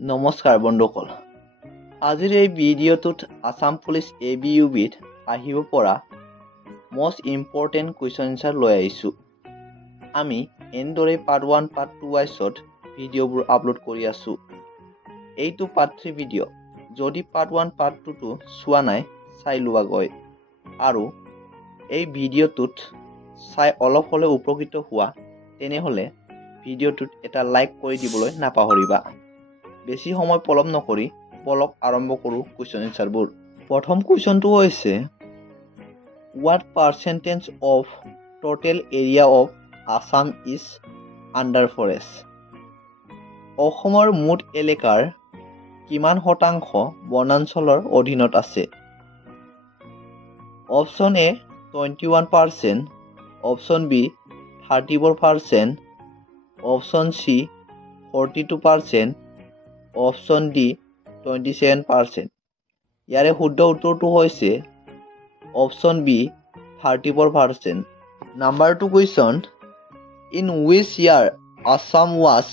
নমস্কাৰ বন্ধুসকল। আজিৰ এই ভিডিঅ'টোত আসাম পুলিচ ABUBত আহিব পৰা most important question answer লৈ আহিছোঁ। আমি এনেদৰে part 1 part 2 ৱাইজত ভিডিঅ'বোৰ আপলোড কৰি আছোঁ। এইটো part 3 ভিডিঅ'। যদি part 1 part 2 টো চোৱা নাই চাই লোৱাগৈ আৰু এই ভিডিঅ'টোত চাই অলপ হ'লে উপকৃত হোৱা তেনেহ'লে ভিডিঅ'টোত এটা লাইক কৰি দিবলৈ নাপাহৰিবা। বেছি সময় পলম নকৰি বলক আৰম্ভ কৰোঁ কুৱেশ্যন এনচাৰবোৰ। প্ৰথম কুৱেশ্যনটো হৈছে what percentage of total area of Assam is under forest? অসমৰ মুঠ এলেকাৰ কিমান শতাংশ বনাঞ্চলৰ অধীনত আছে? Option A 21%, option B 34%, option C 42%, option D 27%। ইয়াৰে শুদ্ধ উত্তৰটো হৈছে option B 34%। Number 2 question, in which year Assam was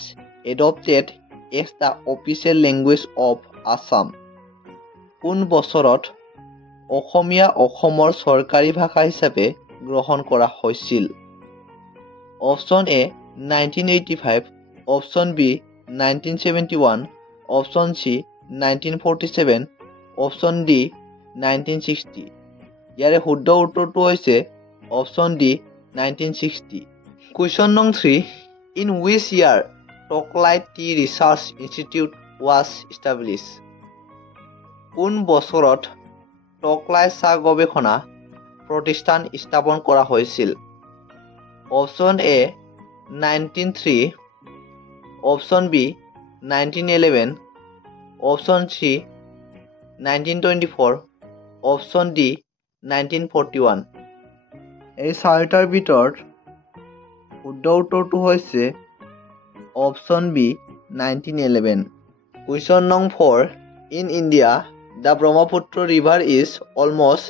adopted as the official language of Assam? কোন বছৰত অসমীয়া অসমৰ চৰকাৰী ভাষা হিচাপে গ্ৰহণ কৰা হৈছিল? Option A 1985, option B 1971, option C 1947, option D 1960। ইয়াৰে শুদ্ধ উত্তৰটো হৈছে অপশ্যন ডি 1960। কুৱেশ্যন নং 3, in which year Toklai Tea Research Institute was established? কোন বছৰত টকলাই চাহ গৱেষণা প্ৰতিষ্ঠান স্থাপন কৰা হৈছিল? Option A 1903, option B 1911, option C 1924, option D 1941। এই চাৰিটাৰ ভিতৰত শুদ্ধ উত্তৰটো হৈছে অপশ্যন বি 1911। কুৱেশ্যন নং 4, in India the Brahmaputra river is almost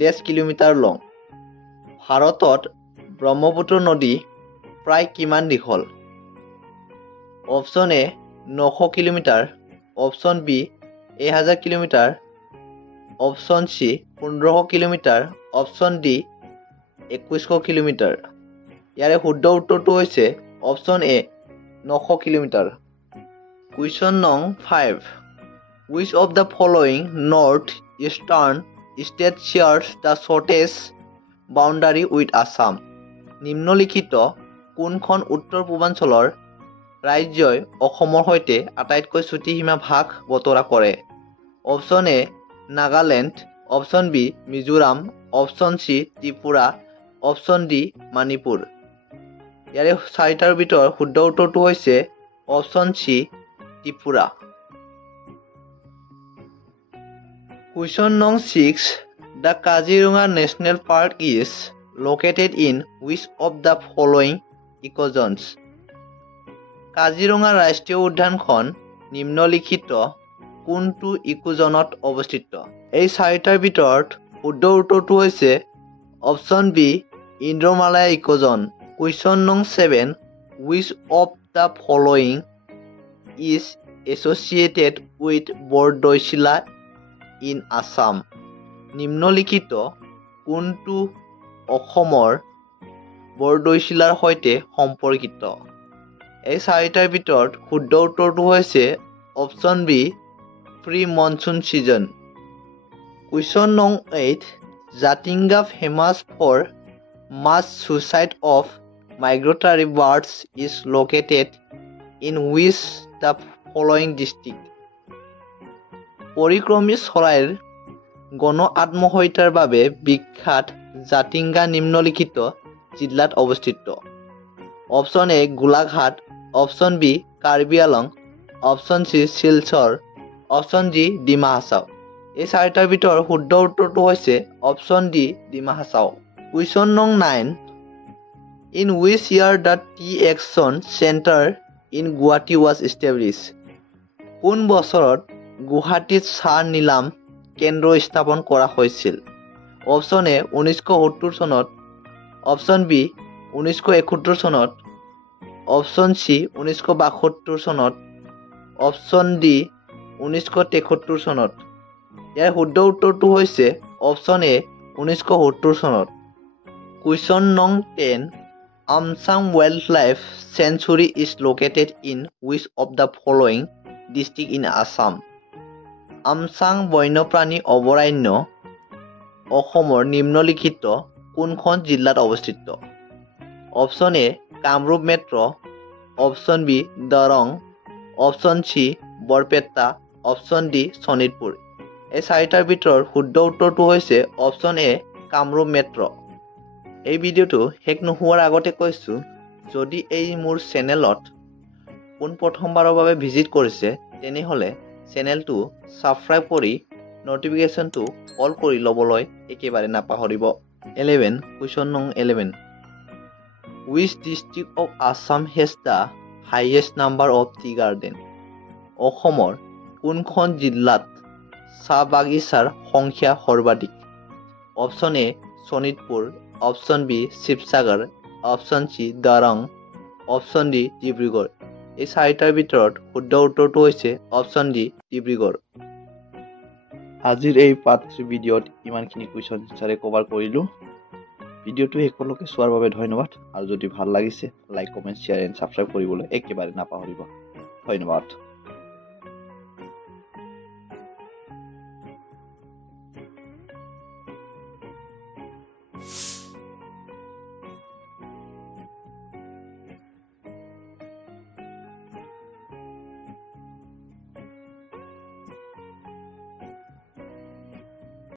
dash kilometre long? ভাৰতত ব্ৰহ্মপুত্ৰ নদী প্ৰায় কিমান দীঘল? Option A 900 kilometre, option B 1000 kilometre, option C 1500 kilometre, option D 2100 kilometre. ইয়াৰে শুদ্ধ উত্তৰটো হৈছে অপশ্যন এ 900 কিলোমিটাৰ। কুৱেশ্যন নং 5, which of the following north eastern state shares the shortest boundary with Assam? নিম্নলিখিত কোনখন উত্তৰ পূৰ্বাঞ্চলৰ ৰাজ্যই অসমৰ সৈতে আটাইতকৈ চুটি সীমা ভাগ বতৰা কৰে? Option A Nagaland, option B Mizoram, option C Tripura, option D Manipur. ইয়াৰে চাৰিটাৰ ভিতৰত শুদ্ধ উত্তৰটো হৈছে অপশ্যন চি ত্ৰিপুৰা। কুৱেশ্যন নং 6, the Kaziranga national park is located in which of the following ecozones? Kaziranga ৰাষ্ট্ৰীয় উদ্যানখন নিম্নলিখিত কোনটো ইকোজনত অৱস্থিত? এই চাৰিটাৰ ভিতৰত শুদ্ধ উত্তৰটো হৈছে অপশ্যন বি ইন্দ্ৰমালয়া ইকোজন। কুৱেশ্যন নং 7, which of the following is associated with Bordoisila in Assam? নিম্নলিখিত কোনটো অসমৰ বৰদৈচিলাৰ সৈতে সম্পৰ্কিত? এই চাৰিটাৰ ভিতৰত শুদ্ধ উত্তৰটো হৈছে option B pre monsoon season. Question নং 8, Jatinga famous for mass suicide of migratory birds is located in which the following district? পৰিক্ৰমী চৰাইৰ গণ আত্মহত্যাৰ বাবে বিখ্যাত জাতিংগা নিম্নলিখিত জিলাত অৱস্থিত? Option A Golaghat, option B Karbi আলং, option C Silchar, option D Dima Hasao. এই চাৰিটাৰ ভিতৰত শুদ্ধ উত্তৰটো হৈছে option D Dima Hasao. Question নং 9, in which year the T action centre in Guwahati was established? কোন বছৰত গুৱাহাটীত চাহ নিলাম কেন্দ্ৰ স্থাপন কৰা হৈছিল? অপশ্যন এ 1970 চনত, অপশ্যন বি 1971 চনত, অপশ্যন চি 1972 চনত, অপশ্যন ডি 1973 চনত। ইয়াৰ শুদ্ধ উত্তৰটো হৈছে অপশ্যন এ 1970 চনত। কুৱেশ্যন নং 10 Amchang wild life sanctuary is located in which of the following district in Assam? Amchang বন্যপ্ৰাণী অভয়াৰণ্য অসমৰ নিম্নলিখিত কোনখন জিলাত অৱস্থিত? Option A Kamrup metro', option B Darrang, option C Barpeta, option D Sonitpur. এই চাৰিটাৰ ভিতৰত শুদ্ধ উত্তৰটো হৈছে অপশ্যন এ কামৰূপ মেট্ৰ'। এই ভিডিঅ'টো শেষ নোহোৱাৰ আগতে কৈছোঁ, যদি এই মোৰ চেনেলত পোনপ্ৰথমবাৰৰ বাবে ভিজিট কৰিছে তেনেহ'লে চেনেলটো ছাবস্ক্ৰাইব কৰি নটিফিকেশ্যনটো অল কৰি ল'বলৈ একেবাৰে নাপাহৰিব। 11 কুৱেশ্যন নং 11 Which district of Assam has the highest number of tea garden? অসমৰ কোনখন জিলাত চাহ বাগিচাৰ সংখ্যা সৰ্বাধিক? Option A Sonitpur, option B Sivasagar, option C Darrang, option D Dibrugarh. এই চাৰিটাৰ ভিতৰত শুদ্ধ উত্তৰটো হৈছে অপশ্যন ডি ডিব্ৰুগড়। আজিৰ এই পাৰ্ট 3 ভিডিঅ'ত ইমানখিনি কুৱেশ্যন এনচাৰে কভাৰ কৰিলোঁ। ভিডিঅ'টো শেষলৈকে চোৱাৰ বাবে ধন্যবাদ। আৰু যদি ভাল লাগিছে like, comment, share and subscribe কৰিবলৈ একেবাৰে নাপাহৰিব। ধন্যবাদ।